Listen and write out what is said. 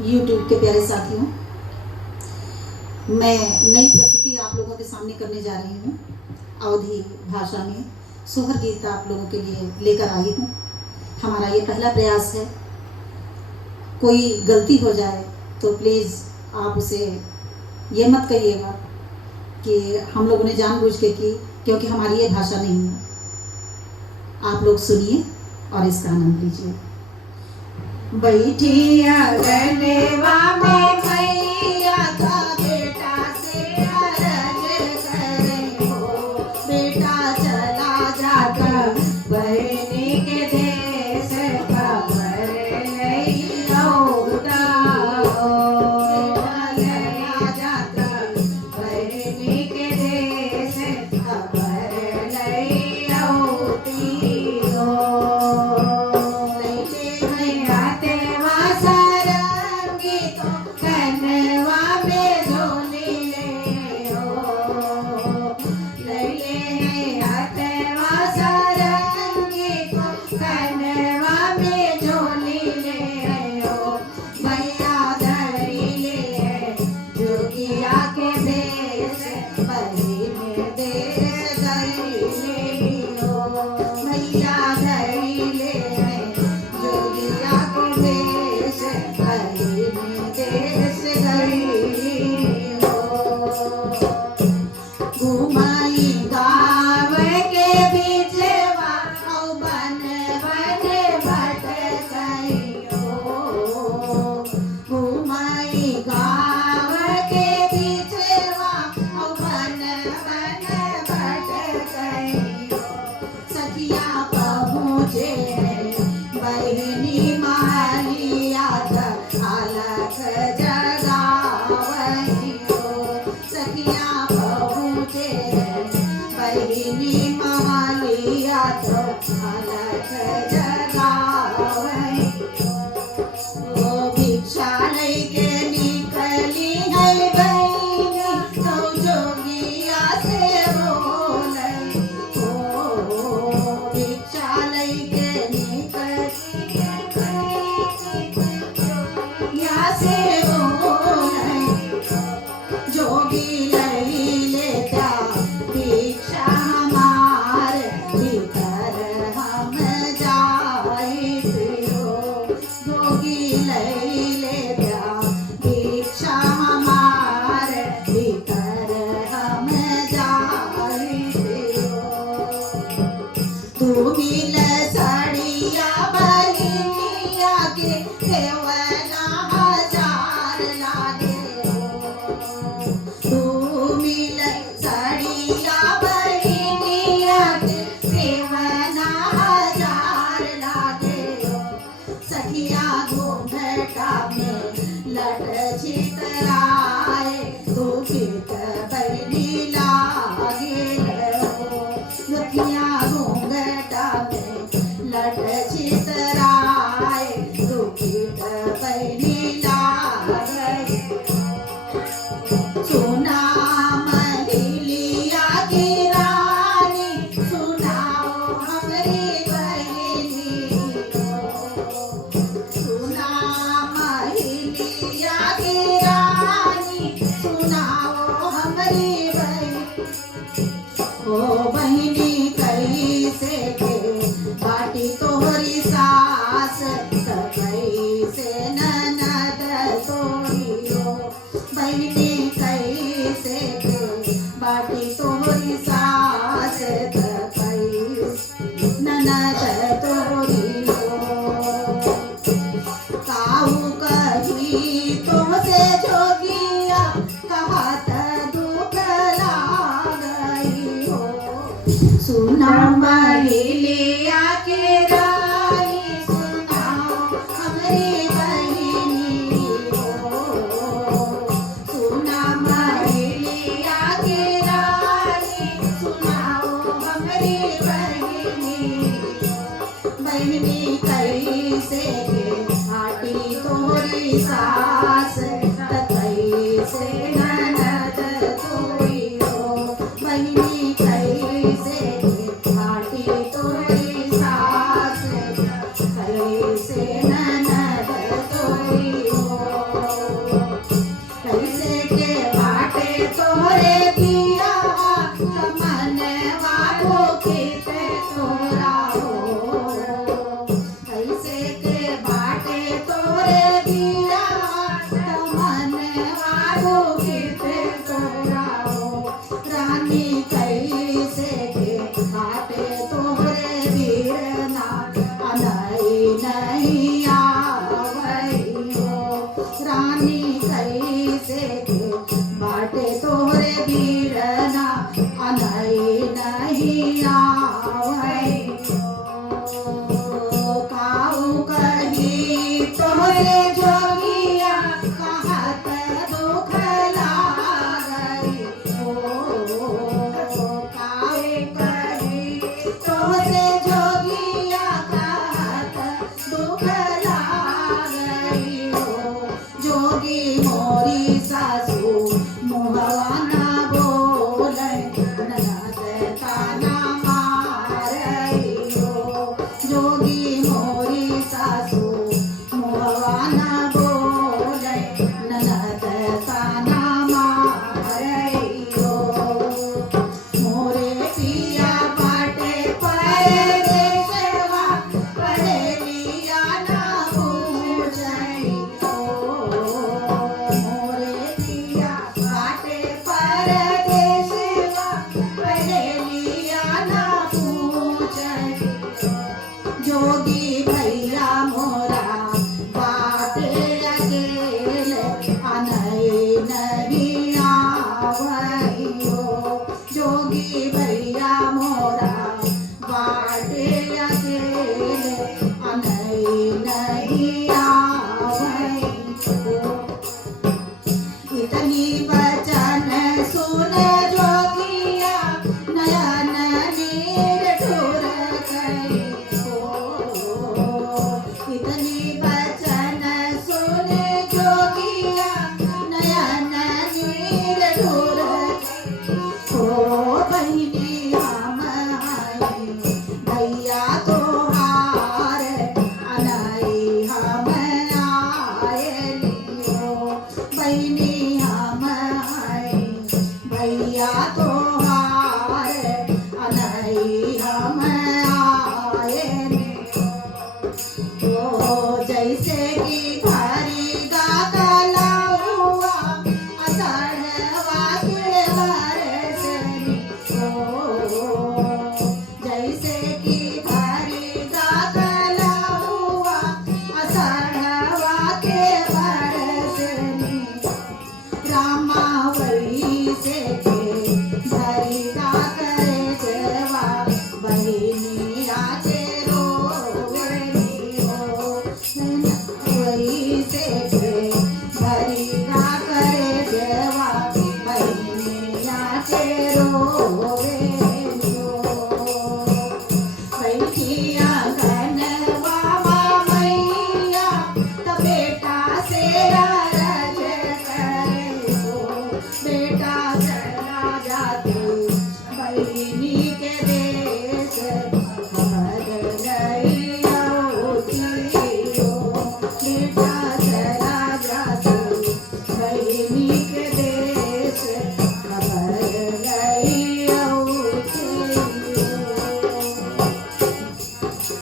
YouTube के प्यारे साथियों, मैं नई प्रस्तुति आप लोगों के सामने करने जा रही हूँ। अवधी भाषा में सोहर गीत आप लोगों के लिए लेकर आई हूँ। हमारा ये पहला प्रयास है। कोई गलती हो जाए तो प्लीज़ आप उसे ये मत कहिएगा कि हम लोगों ने जानबूझ के की, क्योंकि हमारी ये भाषा नहीं है। आप लोग सुनिए और इसका आनंद लीजिए। बैठी अगनेवा में भैया का बेटा से अरज करे हो, बेटा चला जाता बहनी के देश खबर नहीं होता हो, चला जाता बहनी के देश खबर नहीं होती हो। सुना महिलिया के रानी, सुनाओ हमारी बहिनी हो। सुना महिलिया के रानी, सुनाओ हमारी बहिनी। बहिनी कैसे के आटी तोरी सास, कैसे